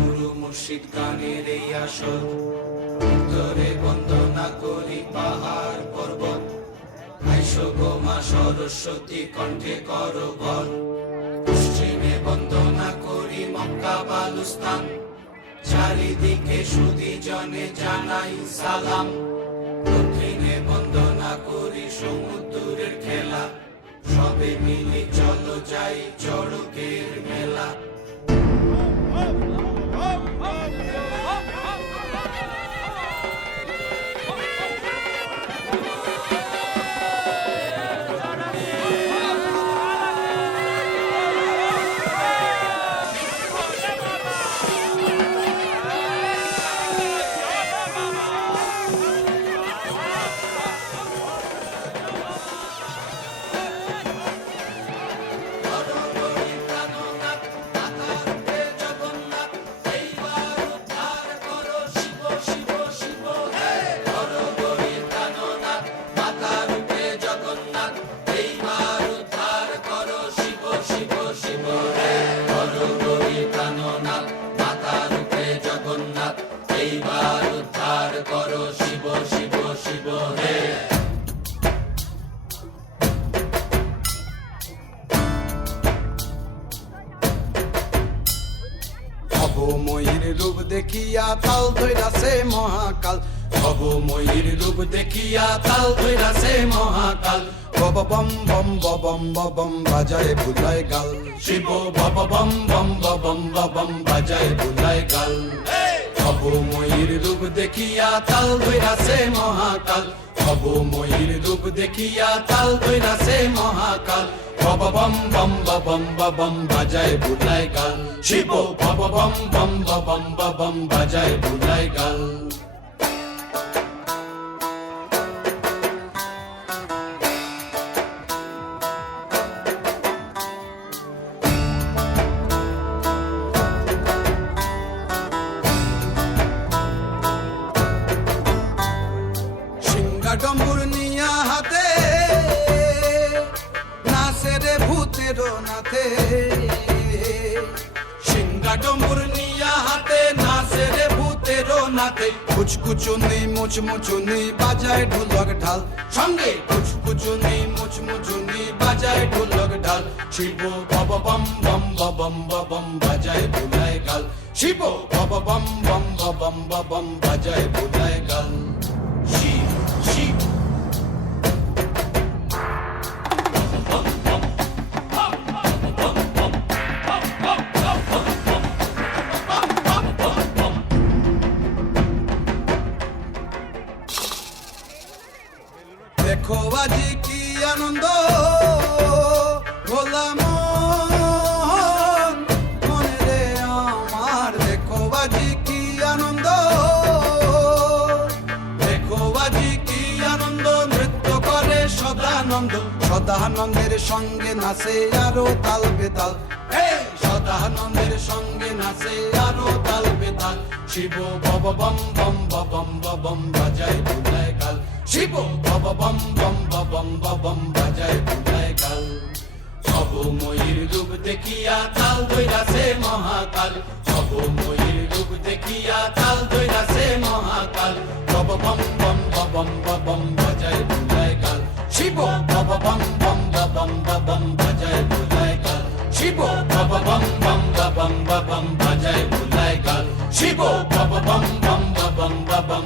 গুরু মুর্শিদ গানের এই আসর, উত্তরে বন্দনা করি পাহাড় পর্বত, আইসো গো মা সরস্বতী কণ্ঠে করো বল। পশ্চিমে বন্দনা করি মক্কা বালুস্তান, চারিদিকে সুধী জনে জানাই সালাম। দক্ষিণে বন্দনা করি সমুদ্রের খেলা, সবে মিলি চলো যাই চড়কের মেলা। এইবার উদ্ধার করো শিব শিব শিব হে। ভবময়ীর রূপ দেখিয়া তাল ধৈরাছে মহাকাল, ভবময়ীর রূপ দেখিয়া তাল ধৈরাছে মহাকাল। বব বম বম বম বম বাজায় বুলায় গাল, শিব বব বম বম বম বম বাজায় বুলায় গাল। ভবময়ীর রূপ দেখিয়া তাল ধৈরাছে মহাকাল, ভবময়ীর রূপ দেখিয়া তাল ধৈরাছে মহাকাল। বব বম বম বম বাজায় বুলায় গাল, শিব বব বম বম বম বাজায় বুলায় গাল। ডম্বুর নিয়া হাতে নাচে রে ভূতের নাথে, সিংহা ডম্বুর নিয়া হাতে নাচে রে ভূতের নাথে। কুচকুচুনি মুচমুচুনি বাজায় ঢোলক ঢাল, সঙ্গে কুচকুচুনি মুচমুচুনি বাজায় ঢোলক ঢাল। শিব বব বম বম বম বাজায় বুলায় গাল, শিব বব বম বম বম বাজায় বুলায় গাল। শিব শিব দেখো আজি কি আনন্দ ভোলা মনে রে আমার, দেখো আজি কি আনন্দ, দেখো আজি কি আনন্দ, নৃত্য করে সদানন্দ। সদানন্দের সঙ্গে নাচে আরো তাল বেতাল, সদানন্দের সঙ্গে নাচে আরো তাল বেতাল। শিব বব বম বম বাজায় বুলায় গাল, শিব বব বম বম বাজায় বুলায় গাল। ভবময়ীর রূপ দেখিয়া তাল ধৈরাছে মহাকাল, ভবময়ীর রূপ দেখিয়া তাল ধৈরাছে মহাকাল। বব বম বম বাজায় বুলায় গাল, শিব বব বম বম বাজায় বুলায় গাল, শিব বব বম বম বাজায় বুলায় গাল, শিব বব বম বম